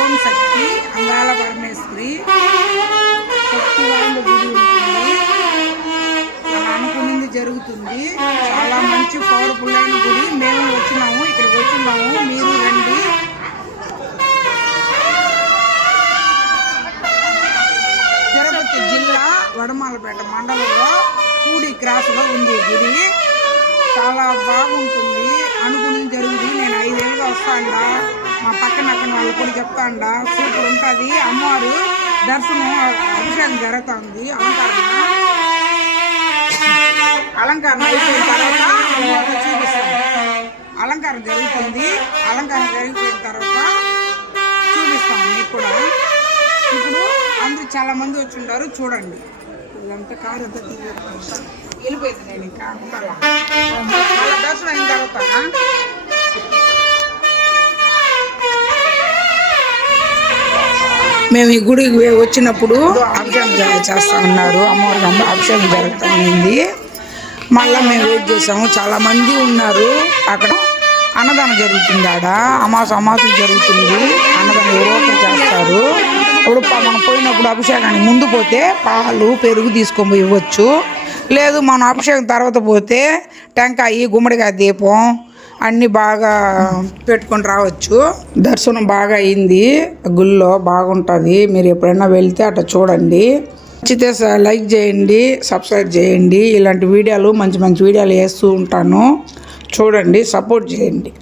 ఓం శక్తి అంగాల పరమేశ్వరి శక్తి వాళ్ళ గుడి ఉంటుంది. అలా అనుకున్నది జరుగుతుంది. చాలా మంచి పవర్ఫుల్ అయిన గుడి. మేము వచ్చినాము, ఇక్కడికి వచ్చినాము, మీరు రండి. తిరుపతి జిల్లా వడమాలపేట మండలంలో పూడి క్రాస్లో ఉంది గుడి. చాలా బాగుంటుంది. అనుకున్నది జరుగుతుంది. నేను 5 ఏళ్ళుగా వస్తాండా, మా పక్కన వాళ్ళు కూడా చెప్తాండా. సూపర్ ఉంటుంది. అమ్మవారు దర్శనం అభిషేకం జరుగుతుంది. అలంకారం అయిపోయిన తర్వాత చూపిస్తాం. అలంకారం జరుగుతుంది. అలంకారం జరిగిపోయిన తర్వాత చూపిస్తాం మీకు కూడా. ఇప్పుడు అందరూ చాలా మంది వచ్చి ఉంటారు, చూడండి. ఇదంతా కారు అంతా వెళ్ళిపోయింది. నేను ఇంకా చాలా దర్శనం అయిన తర్వాత మేము ఈ గుడికి వచ్చినప్పుడు అభిషేకం చేస్తా ఉన్నారు. అమ్మవారికి అభిషేకం జరుగుతూ ఉంది. మళ్ళీ మేము వెయిట్ చేసాము. చాలా మంది ఉన్నారు. అక్కడ అన్నదానం జరుగుతుంది. ఆడ అమాసం జరుగుతుంది. అన్నదానం ఎవరో ఒకరు చేస్తారు. ఇప్పుడు మనం పోయినప్పుడు అభిషేకానికి ముందు పోతే పాలు పెరుగు తీసుకొని పోయి ఇవ్వచ్చు. లేదు మనం అభిషేకం తర్వాత పోతే టెంకాయ గుమ్మడికాయ దీపం అన్నీ బాగా పెట్టుకొని రావచ్చు. దర్శనం బాగా అయింది. గుళ్ళో బాగుంటుంది. మీరు ఎప్పుడైనా వెళ్తే అట్లా చూడండి. నచ్చితే లైక్ చేయండి, సబ్స్క్రైబ్ చేయండి. ఇలాంటి వీడియోలు మంచి మంచి వీడియోలు వేస్తూ ఉంటాను. చూడండి, సపోర్ట్ చేయండి.